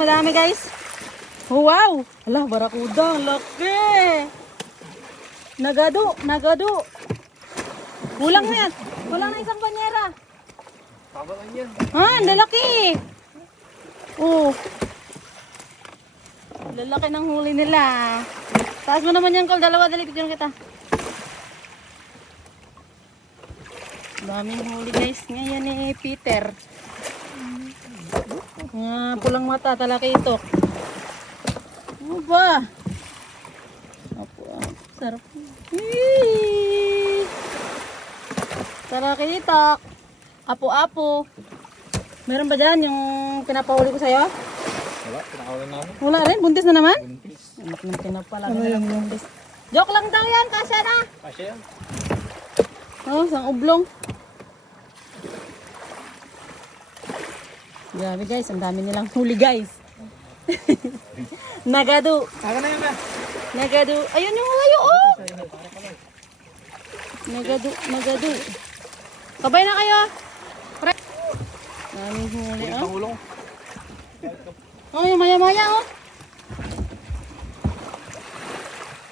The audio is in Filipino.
madami guys. Wow! Ala, barakuda, ang laki. Nagado. Kulang na yan. Kulang na isang banyera. Tama lang yan. Ha, ang lalaki. Oh. Lalaki ng huli nila. Taas mo naman yan, Col. Dalawa, dali. Picture kita. Daming huli guys. Ngayon ni Peter. Nga, pulang mata. Talaki ito. Ano ba? Apo, sarap. Hii! Talaki ito. Apo-apo. Meron ba dyan yung pinapahuli ko sa'yo? Wala, pinakawalan namin. Wala rin? Buntis na naman? Buntis. Anak ng pinapala. Ano yung buntis? Joke lang daw yan. Kasya na. Kasya yan. Oh, isang ublong. Grabe guys. Ang dami nilang huli guys. Nagado. Saka na yun na. Nagado. Ayun yung layo oh. Nagado. Kabay na kayo. Pre. Daming huli oh. Pangulong. Oh, yung maya-maya oh.